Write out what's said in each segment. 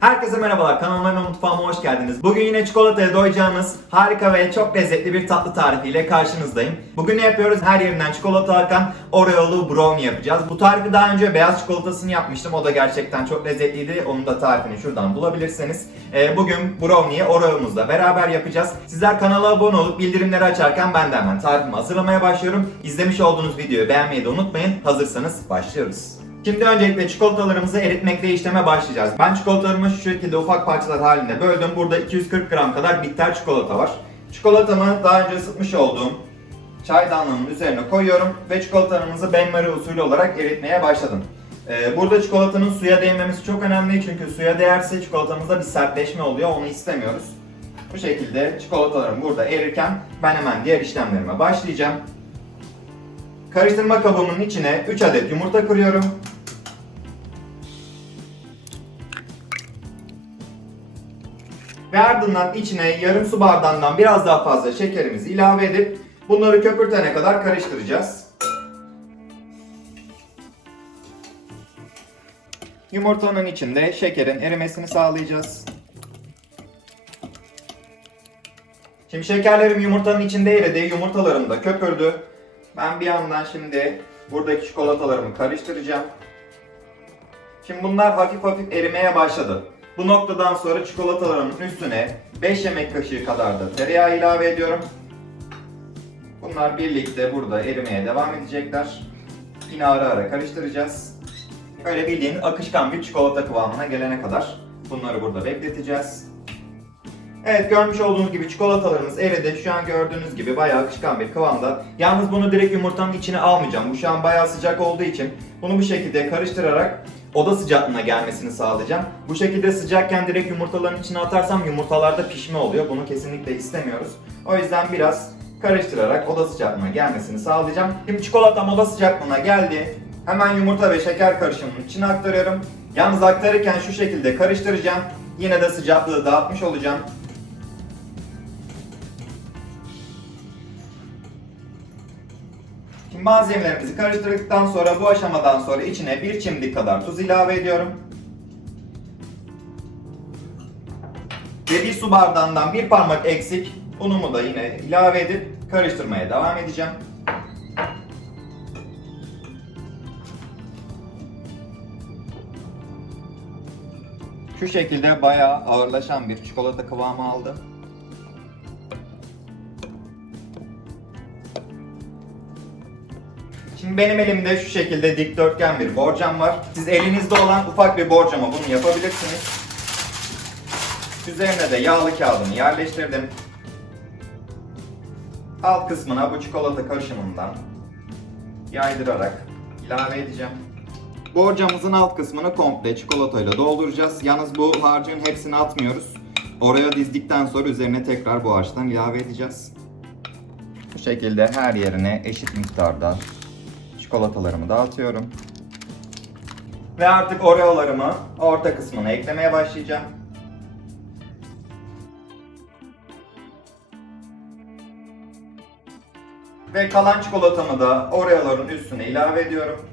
Herkese merhabalar, kanalıma ve mutfağıma hoş geldiniz. Bugün yine çikolataya doyacağınız harika ve çok lezzetli bir tatlı tarifiyle karşınızdayım. Bugün ne yapıyoruz? Her yerinden çikolata akan Oreo'lu brownie yapacağız. Bu tarifi daha önce beyaz çikolatasını yapmıştım. O da gerçekten çok lezzetliydi. Onun da tarifini şuradan bulabilirsiniz. Bugün brownie'yi Oreo'muzla beraber yapacağız. Sizler kanala abone olup bildirimleri açarken ben de hemen tarifimi hazırlamaya başlıyorum. İzlemiş olduğunuz videoyu beğenmeyi de unutmayın. Hazırsanız başlıyoruz. Şimdi öncelikle çikolatalarımızı eritmekle işleme başlayacağız. Ben çikolatalarımı şu şekilde ufak parçalar halinde böldüm. Burada 240 gram kadar bitter çikolata var. Çikolatamı daha önce ısıtmış olduğum çaydanlığımın üzerine koyuyorum ve çikolatalarımızı benmari usulü olarak eritmeye başladım. Burada çikolatanın suya değmemesi çok önemli çünkü suya değerse çikolatamızda bir sertleşme oluyor, onu istemiyoruz. Bu şekilde çikolatalarım burada erirken ben hemen diğer işlemlerime başlayacağım. Karıştırma kabımın içine 3 adet yumurta kırıyorum. Ve ardından içine yarım su bardağından biraz daha fazla şekerimizi ilave edip bunları köpürtene kadar karıştıracağız. Yumurtanın içinde şekerin erimesini sağlayacağız. Şimdi şekerlerim yumurtanın içinde eridi, yumurtalarım da köpürdü. Ben bir yandan şimdi buradaki çikolatalarımı karıştıracağım. Şimdi bunlar hafif hafif erimeye başladı. Bu noktadan sonra çikolatalarımın üstüne 5 yemek kaşığı kadar da tereyağı ilave ediyorum. Bunlar birlikte burada erimeye devam edecekler. Yine ara ara karıştıracağız. Böyle bildiğin akışkan bir çikolata kıvamına gelene kadar bunları burada bekleteceğiz. Evet, görmüş olduğunuz gibi çikolatalarımız eridi. Şu an gördüğünüz gibi bayağı akışkan bir kıvamda. Yalnız bunu direkt yumurtanın içine almayacağım. Bu şu an bayağı sıcak olduğu için bunu bu şekilde karıştırarak oda sıcaklığına gelmesini sağlayacağım. Bu şekilde sıcakken direkt yumurtaların içine atarsam yumurtalarda pişme oluyor. Bunu kesinlikle istemiyoruz. O yüzden biraz karıştırarak oda sıcaklığına gelmesini sağlayacağım. Şimdi çikolatam oda sıcaklığına geldi. Hemen yumurta ve şeker karışımının içine aktarıyorum. Yalnız aktarırken şu şekilde karıştıracağım. Yine de sıcaklığı dağıtmış olacağım. Şimdi malzemelerimizi karıştırdıktan sonra bu aşamadan sonra içine 1 çimdik kadar tuz ilave ediyorum. Ve 1 su bardağından 1 parmak eksik unumu da yine ilave edip karıştırmaya devam edeceğim. Şu şekilde bayağı ağırlaşan bir çikolata kıvamı aldı. Şimdi benim elimde şu şekilde dikdörtgen bir borcam var. Siz elinizde olan ufak bir borcama bunu yapabilirsiniz. Üzerine de yağlı kağıdımı yerleştirdim. Alt kısmına bu çikolata karışımından yaydırarak ilave edeceğim. Borcamızın alt kısmını komple çikolatayla dolduracağız. Yalnız bu harcın hepsini atmıyoruz. Oraya dizdikten sonra üzerine tekrar bu harçtan ilave edeceğiz. Bu şekilde her yerine eşit miktarda çikolatalarımı dağıtıyorum. Ve artık Oreo'larımı orta kısmına eklemeye başlayacağım. Ve kalan çikolatamı da Oreo'ların üstüne ilave ediyorum.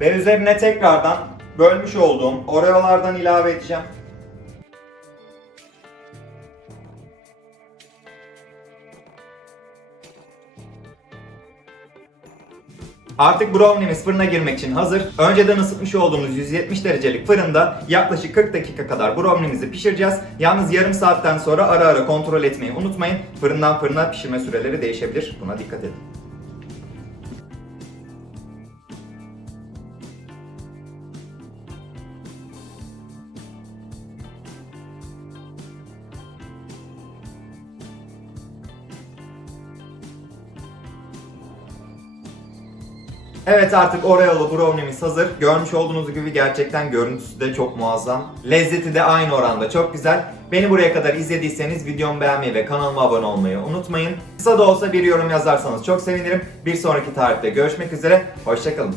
Ve üzerine tekrardan bölmüş olduğum Oreo'lardan ilave edeceğim. Artık brownie'miz fırına girmek için hazır. Önceden ısıtmış olduğumuz 170 derecelik fırında yaklaşık 40 dakika kadar brownie'mizi pişireceğiz. Yalnız yarım saatten sonra ara ara kontrol etmeyi unutmayın. Fırından fırına pişirme süreleri değişebilir. Buna dikkat edin. Evet, artık Oreo'lu brownie'miz hazır. Görmüş olduğunuz gibi gerçekten görüntüsü de çok muazzam. Lezzeti de aynı oranda çok güzel. Beni buraya kadar izlediyseniz videomu beğenmeyi ve kanalıma abone olmayı unutmayın. Kısa da olsa bir yorum yazarsanız çok sevinirim. Bir sonraki tarifte görüşmek üzere. Hoşça kalın.